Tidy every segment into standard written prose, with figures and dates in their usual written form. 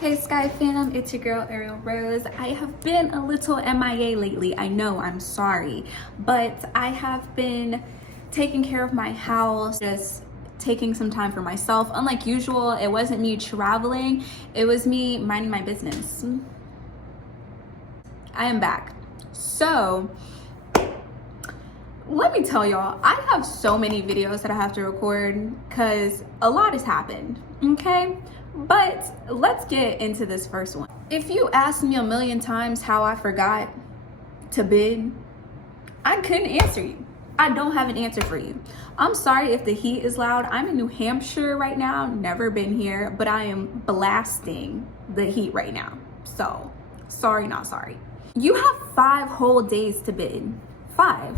Hey Sky fam, it's your girl Ariel Rose. I have been a little MIA lately. I know, I'm sorry, but I have been taking care of my house, just taking some time for myself. Unlike usual, it wasn't me traveling, it was me minding my business. I am back. So, let me tell y'all, I have so many videos that I have to record because a lot has happened, okay? But let's get into this first one. If you asked me a million times how I forgot to bid, I couldn't answer you. I don't have an answer for you. I'm sorry if the heat is loud. I'm in New Hampshire right now, never been here, but I am blasting the heat right now. So, sorry, not sorry. You have 5 whole days to bid. 5.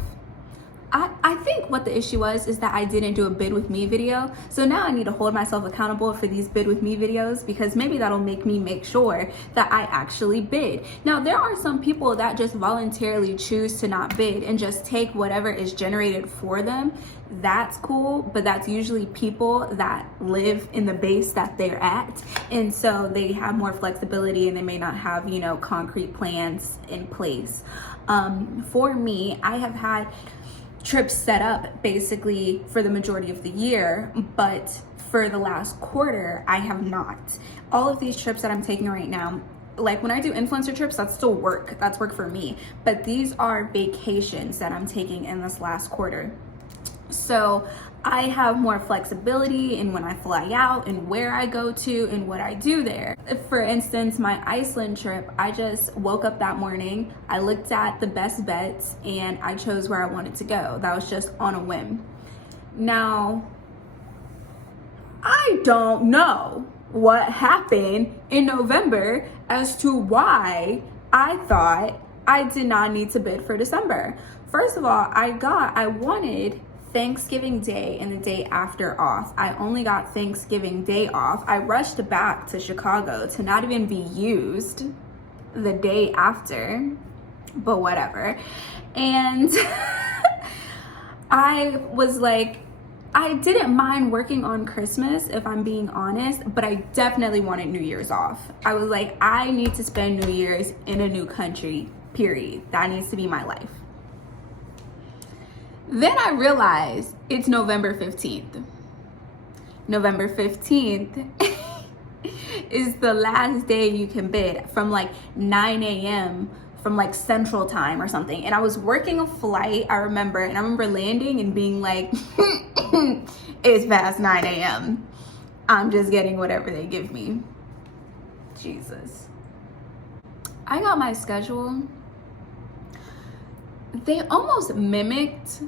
I think what the issue was is that I didn't do a bid with me video. So now I need to hold myself accountable for these bid with me videos, because maybe that'll make me make sure that I actually bid. Now, there are some people that just voluntarily choose to not bid and just take whatever is generated for them. That's cool, but that's usually people that live in the base that they're at. And so they have more flexibility and they may not have, you know, concrete plans in place. For me, I have had trips set up basically for the majority of the year, but for the last quarter, I have not. All of these trips that I'm taking right now, like when I do influencer trips, that's still work. That's work for me. But these are vacations that I'm taking in this last quarter. So I have more flexibility in when I fly out and where I go to and what I do there. For instance, my Iceland trip, I just woke up that morning, I looked at the best bets and I chose where I wanted to go. That was just on a whim. Now, I don't know what happened in November as to why I thought I did not need to bid for December. First of all, I wanted Thanksgiving Day and the day after off. I only got Thanksgiving Day off. I rushed back to Chicago to not even be used the day after, but whatever. And I was like, I didn't mind working on Christmas, if I'm being honest, but I definitely wanted New Year's off. I was like, I need to spend New Year's in a new country, period. That needs to be my life. Then I realized it's November 15th. November 15th is the last day you can bid from like 9 a.m. from like Central Time or something. And I was working a flight, I remember landing and being like, it's past 9 a.m. I'm just getting whatever they give me. Jesus. I got my schedule. They almost mimicked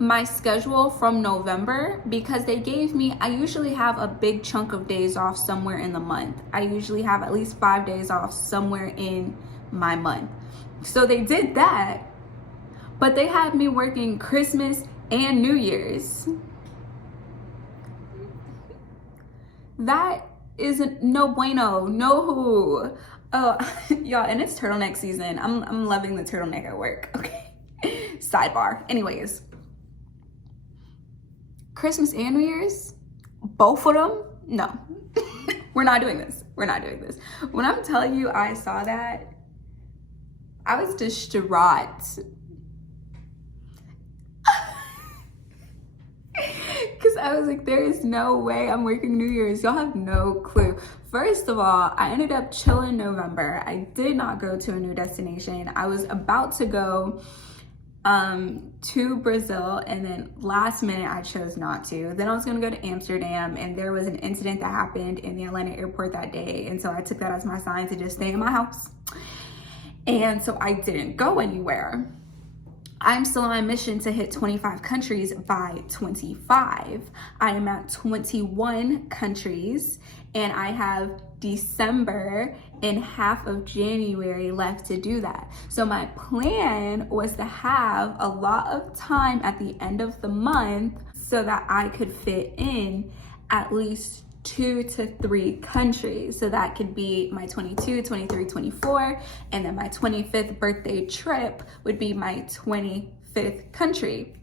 my schedule from November, because they gave me, I usually have a big chunk of days off somewhere in the month. I usually have at least 5 days off somewhere in my month. So they did that, but they had me working Christmas and New Year's. That isn't no bueno, no who. Oh, y'all, and it's turtleneck season. I'm loving the turtleneck at work, okay? Sidebar. Anyways, Christmas and New Year's, both of them, no. We're not doing this. We're not doing this. When I'm telling you I saw that, I was distraught. Because I was like, there is no way I'm working New Year's. Y'all have no clue. First of all, I ended up chilling November. I did not go to a new destination. I was about to go to Brazil, and then last minute I chose not to. Then I was gonna go to Amsterdam, and there was an incident that happened in the Atlanta airport that day, and so I took that as my sign to just stay in my house. And so I didn't go anywhere. I'm still on my mission to hit 25 countries by 25. I am at 21 countries, and I have December and half of January left to do that. So my plan was to have a lot of time at the end of the month so that I could fit in at least 2 to 3 countries. So that could be my 22, 23, 24, and then my 25th birthday trip would be my 25th country.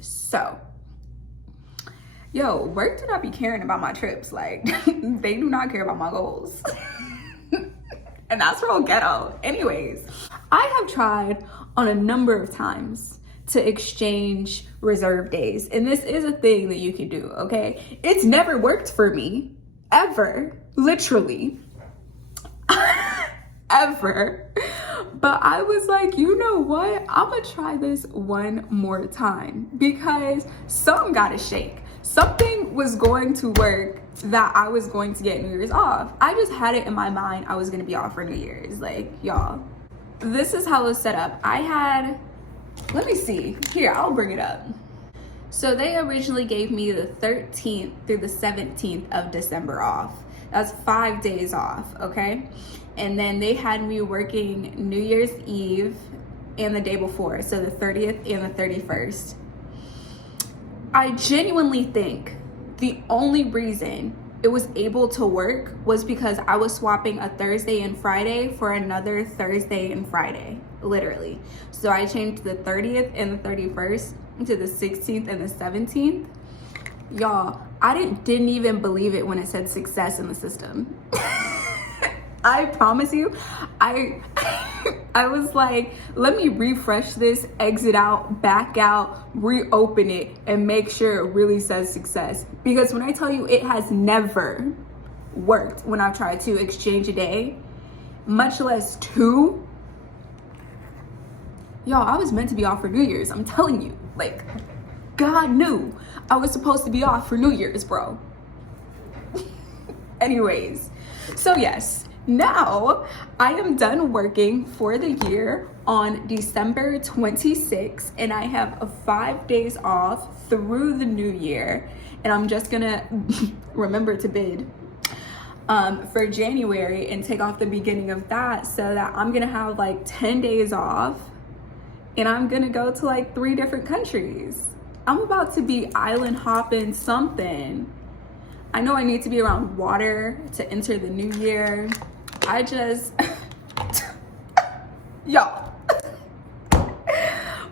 So Yo, work do not be caring about my trips. Like, they do not care about my goals. And that's real ghetto. Anyways, I have tried on a number of times to exchange reserve days. And this is a thing that you can do, okay? It's never worked for me, ever, literally, ever. But I was like, you know what? I'm gonna try this one more time because something gotta shake. Something was going to work that I was going to get New Year's off. I just had it in my mind I was gonna be off for New Year's. Like, y'all, this is how it was set up. I had, let me see, here, I'll bring it up. So they originally gave me the 13th through the 17th of December off. That's 5 days off, okay? And then they had me working New Year's Eve and the day before, so the 30th and the 31st. I genuinely think the only reason it was able to work was because I was swapping a Thursday and Friday for another Thursday and Friday, literally. So I changed the 30th and the 31st to the 16th and the 17th. Y'all, I didn't even believe it when it said success in the system. I promise you, I was like, let me refresh this, exit out, back out, reopen it, and make sure it really says success. Because when I tell you it has never worked when I've tried to exchange a day, much less two. Y'all, I was meant to be off for New Year's. I'm telling you, like, God knew I was supposed to be off for New Year's, bro. Anyways, so yes. Now, I am done working for the year on December 26th, and I have 5 days off through the new year, and I'm just gonna remember to bid for January and take off the beginning of that, so that I'm gonna have like 10 days off, and I'm gonna go to like 3 different countries. I'm about to be island hopping something. I know I need to be around water to enter the new year. I just, y'all,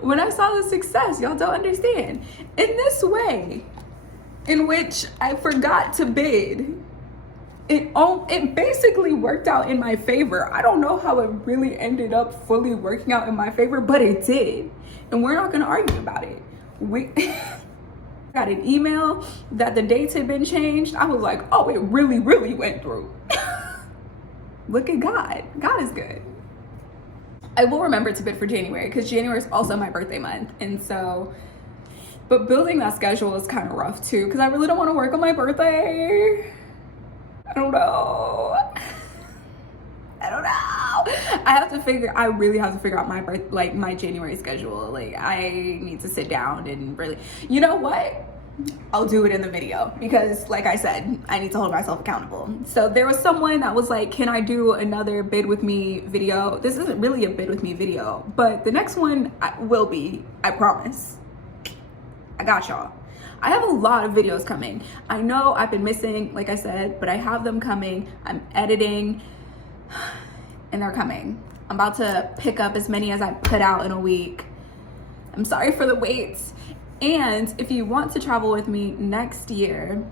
when I saw the success, y'all don't understand. In this way, in which I forgot to bid, it basically worked out in my favor. I don't know how it really ended up fully working out in my favor, but it did. And we're not gonna argue about it. We got an email that the dates had been changed. I was like, oh, it really, really went through. Look at God. God is good. I will remember to bid for January because January is also my birthday month. And so, but building that schedule is kind of rough too because I really don't want to work on my birthday. I don't know. I really have to figure out my January schedule. Like, I need to sit down and really, you know what? I'll do it in the video because, like I said, I need to hold myself accountable. So there was someone that was like, can I do another bid with me video? This isn't really a bid with me video, but the next one will be, I promise. I got y'all. I have a lot of videos coming. I know I've been missing, like I said, but I have them coming. I'm editing and they're coming. I'm about to pick up as many as I put out in a week. I'm sorry for the wait. And if you want to travel with me next year,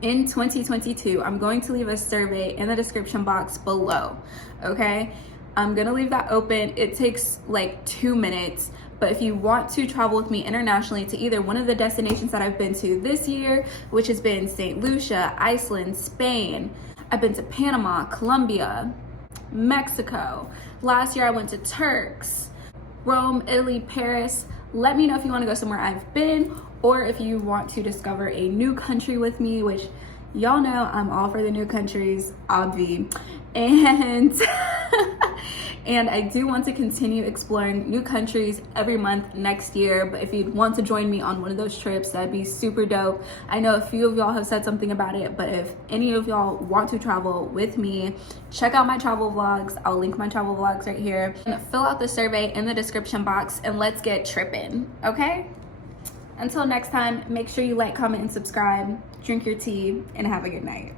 in 2022, I'm going to leave a survey in the description box below, okay? I'm gonna leave that open. It takes like 2 minutes, but if you want to travel with me internationally to either one of the destinations that I've been to this year, which has been St. Lucia, Iceland, Spain, I've been to Panama, Colombia, Mexico. Last year I went to Turks, Rome, Italy, Paris. Let me know if you want to go somewhere I've been, or if you want to discover a new country with me, which y'all know I'm all for the new countries, obvi. And I do want to continue exploring new countries every month next year, but if you'd want to join me on one of those trips, that'd be super dope. I know a few of y'all have said something about it, but if any of y'all want to travel with me, check out my travel vlogs. I'll link my travel vlogs right here. And fill out the survey in the description box and let's get tripping, okay? Until next time, make sure you like, comment, and subscribe, drink your tea, and have a good night.